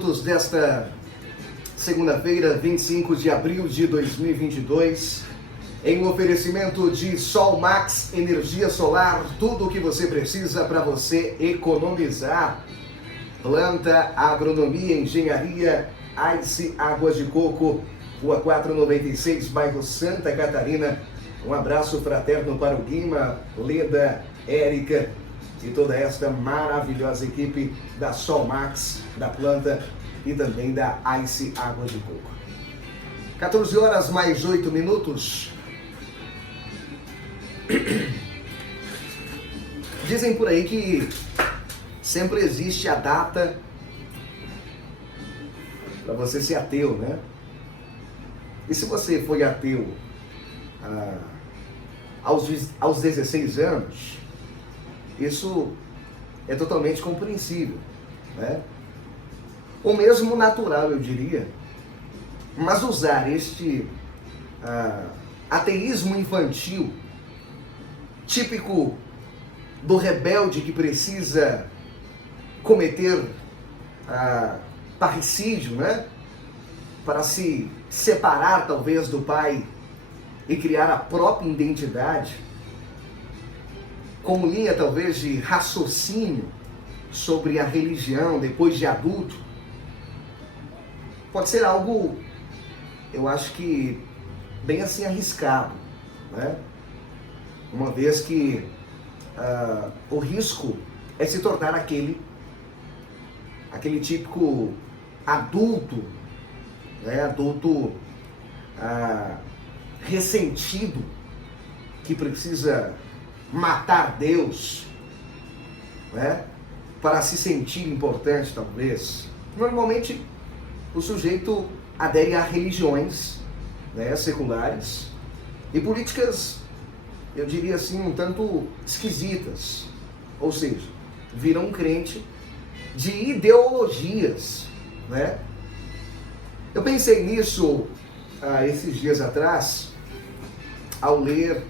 Desta segunda-feira, 25 de abril de 2022, em um oferecimento de Sol Max, energia solar, tudo o que você precisa para você economizar. Planta, agronomia, engenharia, Ice Águas de Coco, Rua 496, bairro Santa Catarina. Um abraço fraterno para o Guima, Leda, Érica e toda esta maravilhosa equipe da Sol Max, da Planta e também da Ice Águas de Coco. 14 horas mais 8 minutos. Dizem por aí que sempre existe a data para você ser ateu, né? E se você foi ateu aos 16 anos, isso é totalmente compreensível, né? Ou mesmo natural, eu diria. Mas usar este ateísmo infantil, típico do rebelde que precisa cometer parricídio, né? Para se separar talvez do pai e criar a própria identidade, como linha talvez de raciocínio sobre a religião depois de adulto, pode ser algo, eu acho que, bem assim arriscado, né? Uma vez que o risco é se tornar aquele típico adulto, né? Adulto ressentido, que precisa matar Deus, né? Para se sentir importante, talvez. Normalmente, o sujeito adere a religiões, né, seculares e políticas, eu diria assim, um tanto esquisitas. Ou seja, vira um crente de ideologias, né? Eu pensei nisso esses dias atrás, ao ler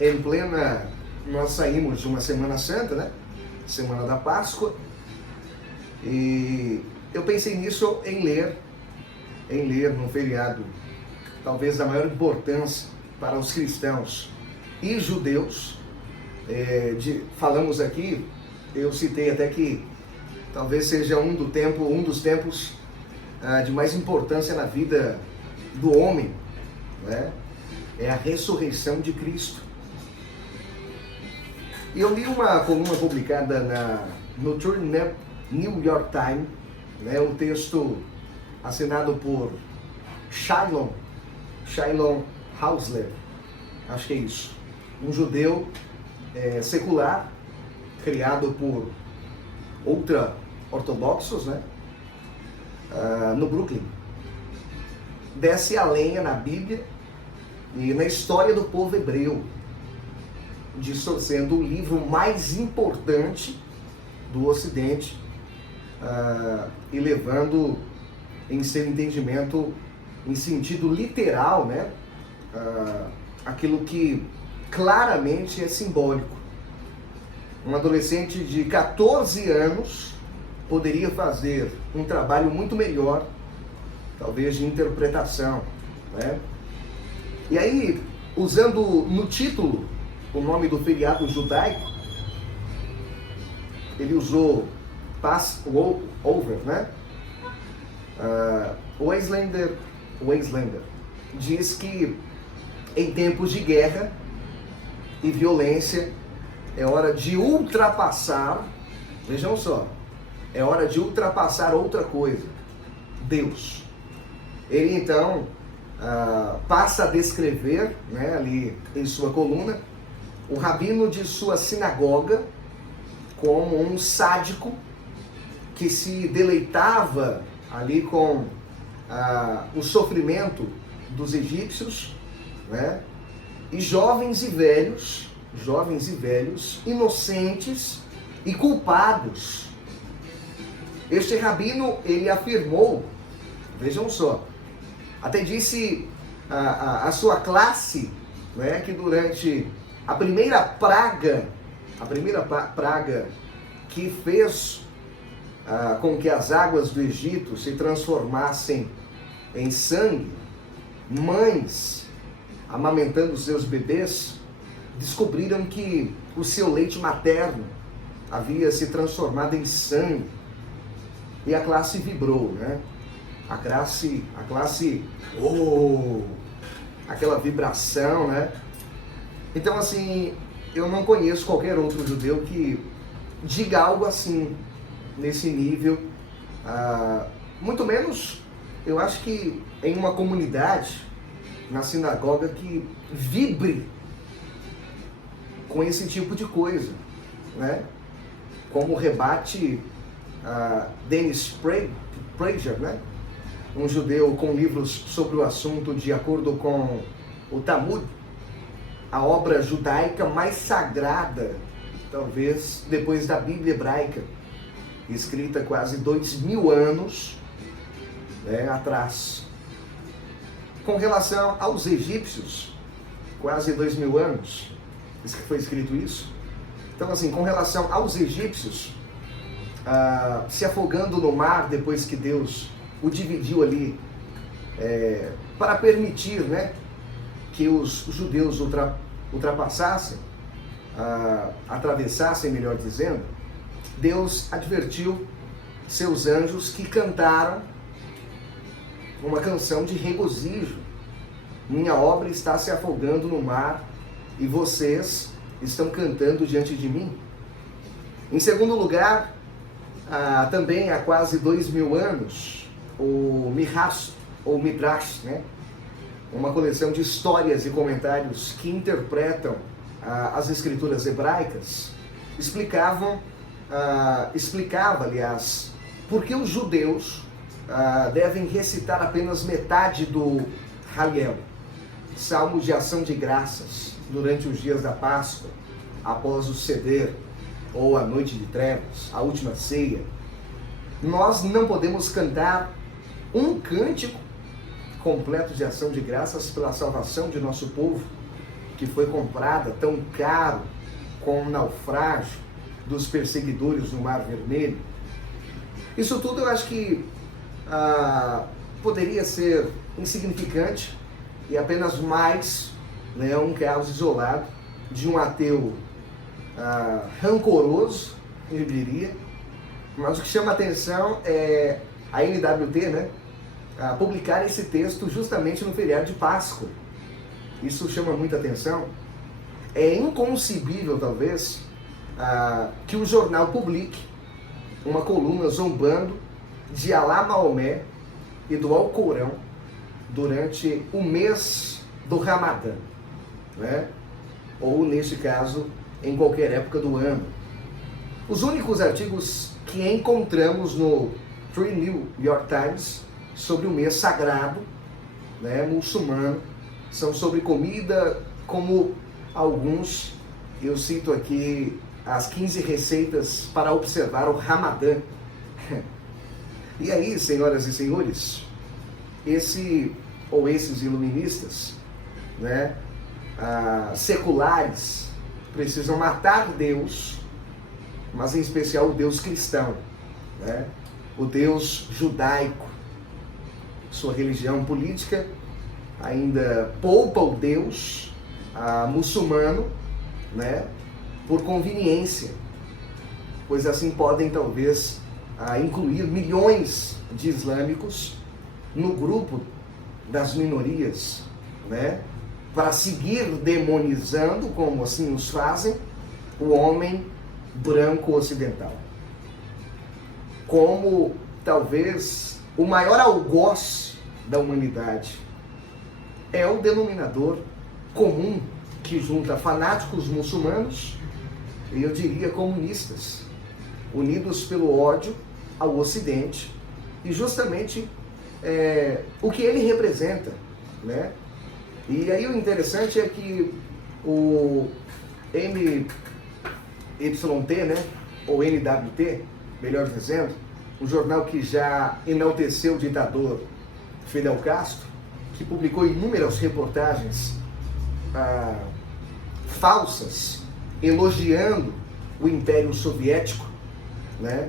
em plena... Nós saímos de uma Semana Santa, né? Semana da Páscoa, e eu pensei nisso em ler num feriado, talvez da maior importância para os cristãos e judeus. Falamos aqui, eu citei até que talvez seja um dos tempos de mais importância na vida do homem, né? É a ressurreição de Cristo. E eu li uma coluna publicada no New York Times, né, um texto assinado por Shalom Hausler, acho que é isso, um judeu secular, criado por ultra-ortodoxos, né, no Brooklyn. Desce a lenha na Bíblia e na história do povo hebreu, distorcendo o livro mais importante do Ocidente e levando em seu entendimento, em sentido literal, né, aquilo que claramente é simbólico. Um adolescente de 14 anos poderia fazer um trabalho muito melhor, talvez de interpretação, né? E aí, usando no título o nome do feriado judaico, ele usou né? Wieslander diz que em tempos de guerra e violência é hora de ultrapassar, vejam só, é hora de ultrapassar outra coisa, Deus. Ele então passa a descrever, né, ali em sua coluna, o rabino de sua sinagoga como um sádico que se deleitava ali com o sofrimento dos egípcios, né? E jovens e velhos, inocentes e culpados. Este rabino, ele afirmou, vejam só, até disse a sua classe, né, que durante a primeira praga que fez com que as águas do Egito se transformassem em sangue, mães amamentando seus bebês descobriram que o seu leite materno havia se transformado em sangue. E a classe vibrou, né? A classe, aquela vibração, né? Então, assim, eu não conheço qualquer outro judeu que diga algo assim, nesse nível. Muito menos, eu acho que em uma comunidade, na sinagoga, que vibre com esse tipo de coisa, né? Como rebate Dennis Prager, né? Um judeu com livros sobre o assunto de acordo com o Talmud, a obra judaica mais sagrada, talvez depois da Bíblia hebraica, escrita quase 2000 anos, né, atrás. Com relação aos egípcios, quase 2000 anos, foi escrito isso. Então, assim, com relação aos egípcios, se afogando no mar depois que Deus o dividiu ali, para permitir, né, que os judeus ultrapassassem, atravessassem, melhor dizendo, Deus advertiu seus anjos que cantaram uma canção de regozijo. Minha obra está se afogando no mar e vocês estão cantando diante de mim. Em segundo lugar, também há quase 2000 anos, o Midrash, né? Uma coleção de histórias e comentários que interpretam as escrituras hebraicas, explicava, aliás, por que os judeus devem recitar apenas metade do Hallel, salmo de ação de graças, durante os dias da Páscoa, após o Seder, ou a noite de trevas, a última ceia. Nós não podemos cantar um cântico completo de ação de graças pela salvação de nosso povo, que foi comprada tão caro com o naufrágio dos perseguidores no Mar Vermelho. Isso tudo eu acho que poderia ser insignificante e apenas mais, né, um caso isolado de um ateu rancoroso, eu diria. Mas o que chama a atenção é a NWT, né, publicar esse texto justamente no feriado de Páscoa. Isso chama muita atenção. É inconcebível, talvez, que o jornal publique uma coluna zombando de Alá Maomé e do Alcorão durante o mês do Ramadã, né? Ou, neste caso, em qualquer época do ano. Os únicos artigos que encontramos no Free New York Times sobre o mês sagrado, né, muçulmano, são sobre comida, como alguns, eu cito aqui as 15 receitas para observar o Ramadã. E aí, senhoras e senhores, esses iluministas, né, seculares, precisam matar Deus, mas em especial o Deus cristão, né, o Deus judaico. Sua religião política ainda poupa o Deus muçulmano, né, por conveniência, pois assim podem talvez incluir milhões de islâmicos no grupo das minorias, né, para seguir demonizando, como assim os fazem, o homem branco ocidental. Como talvez o maior algoz da humanidade é o denominador comum que junta fanáticos muçulmanos e eu diria comunistas, unidos pelo ódio ao Ocidente e justamente o que ele representa, né? E aí o interessante é que o MYT, né, ou NWT, melhor dizendo, um jornal que já enalteceu o ditador Fidel Castro, que publicou inúmeras reportagens falsas, elogiando o Império Soviético, né?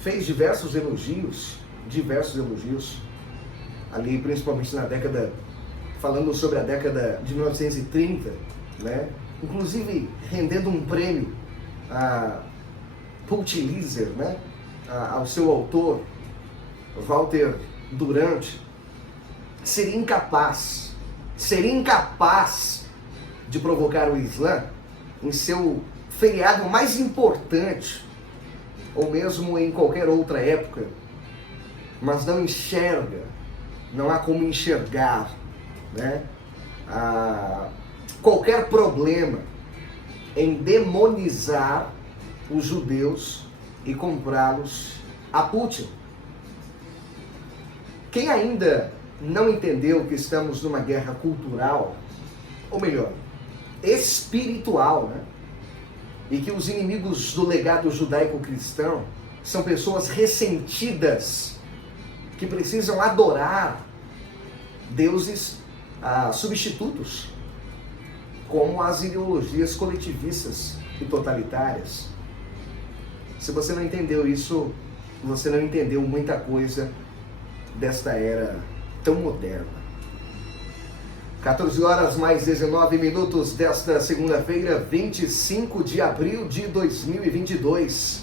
fez diversos elogios, ali principalmente na década, falando sobre a década de 1930, né? Inclusive rendendo um prêmio a Pulitzer, né? Ao seu autor, Walter Durant. Seria incapaz de provocar o Islã em seu feriado mais importante, ou mesmo em qualquer outra época, mas não enxerga, não há como enxergar, né? Qualquer problema em demonizar os judeus e comprá-los a Putin. Quem ainda não entendeu que estamos numa guerra cultural, ou melhor, espiritual, né? E que os inimigos do legado judaico-cristão são pessoas ressentidas que precisam adorar deuses substitutos, como as ideologias coletivistas e totalitárias. Se você não entendeu isso, você não entendeu muita coisa desta era tão moderna. 14 horas mais 19 minutos desta segunda-feira, 25 de abril de 2022.